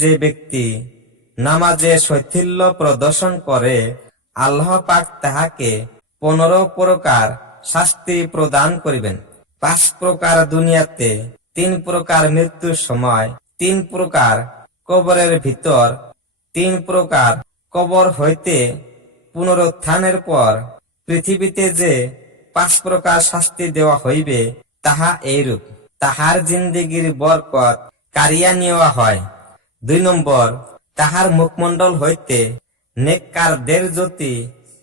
যে ব্যক্তি নামাজে শৈথিল্য প্রদর্শন করে, আল্লাহ পাক তাহাকে 15 প্রকার শাস্তি প্রদান করিবেন। 5 প্রকার দুনিয়াতে, 3 প্রকার মৃত্যুর সময়, 3 প্রকার কবরের ভিতর, 3 প্রকার কবর হইতে পুনরুত্থানের পর পৃথিবীতে যে 5 প্রকার শাস্তি দেওয়া হইবে, তাহা এইরূপ। তাহার জিন্দেগির বরকত কারিয়া নেওয়া হয়। 2 নম্বর, তাহার মুখমণ্ডল হইতে নেককারদের জ্যোতি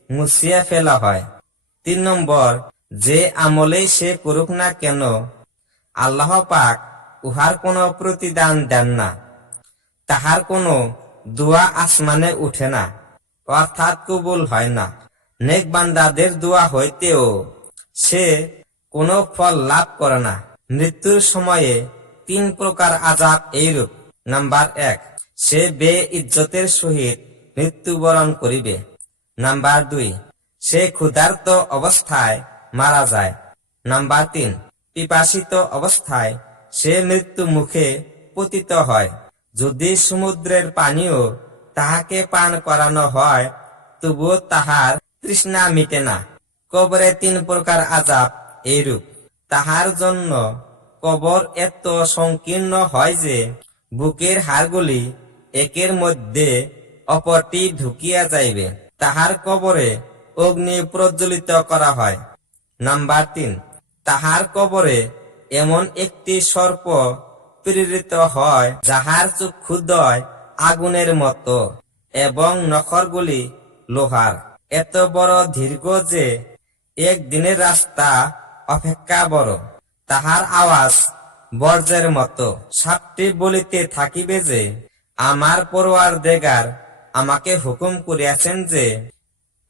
মুছিয়া ফেলা হয়। 3 নম্বর, যে আমলেই সে করুক না কেন, আল্লাহ পাক উহার কোনো প্রতিদান দেন না। তাহার কোনো দোয়া আসমানে উঠে না, অর্থাৎ কবুল হয় না। নেক বান্দাদের দোয়া হইতেও সে কোনো ফল লাভ করে না। মৃত্যুর সময়ে 3 প্রকার আযাব এইরূপ। নাম্বার 1, সে বে-ইজ্জতের সহিত মৃত্যুবরণ করিবে। নাম্বার 2, সে ক্ষুধার্ত অবস্থায় মারা যায়। নাম্বার 3, পিপাসিত অবস্থায় সে মৃত্যু মুখে পতিত হয়। যদি সমুদ্রের পানিও তাহাকে পান করানো হয়, তবুও তাহার তৃষ্ণা মিটে না। কবরে 3 প্রকার আযাব এইরূপ। তাহার জন্য কবর এত সংকীর্ণ হয় যে বুকের হাড়গুলি একের মধ্যে অপরটি ঢুকিয়া যাইবে। তাহার কবরে অগ্নি প্রজ্বলিত করা হয়। নাম্বার 3, তাহার কবরে এমন একটি সর্প প্রেরিত হয়, যাহার চক্ষুদ্বয় আগুনের মতো এবং নখরগুলি লোহার। এত বড় দীর্ঘ যে একদিনের রাস্তা অপেক্ষা বড়। তাহার আওয়াজ বজ্রের মতো। সাপটি বলিতে থাকিবে যে, আমার পরওয়ারদিগার আমাকে হুকুম করিয়াছেন যে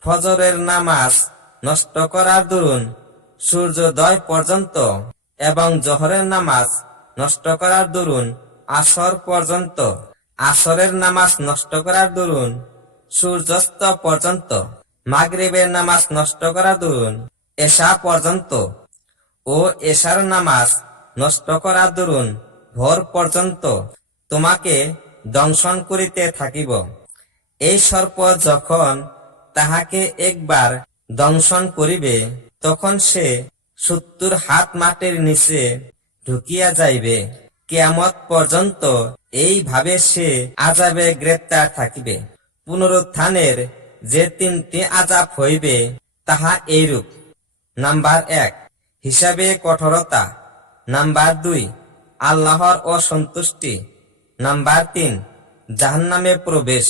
ফজরের নামাজ নষ্ট করার দরুন সূর্যোদয় পর্যন্ত এবং জোহরের নামাজ নষ্ট করার দরুন আসর পর্যন্ত, আসরের নামাজ নষ্ট করার দরুন সূর্যাস্ত পর্যন্ত, মাগরিবের নামাজ নষ্ট করার দরুন এশা পর্যন্ত ও এশার নামাজ নষ্ট করার দরুন ভোর পর্যন্ত তোমাকে দংশন করিতে থাকিব। এই সর্প যখন তাহাকে একবার দংশন করিবে, তখন সে 70 হাত মাটির নিচে ঢুকিয়া যাইবে। কিয়ামত পর্যন্ত এইভাবে সে আযাবে গ্রেপ্তার থাকিবে। পুনরুত্থানের যে 3টি আযাব হইবে, তাহা এইরূপ। নাম্বার 1, হিসাবে কঠোরতা। নাম্বার 2, আল্লাহর অসন্তুষ্টি। নাম্বার 3, জাহান্নামে প্রবেশ।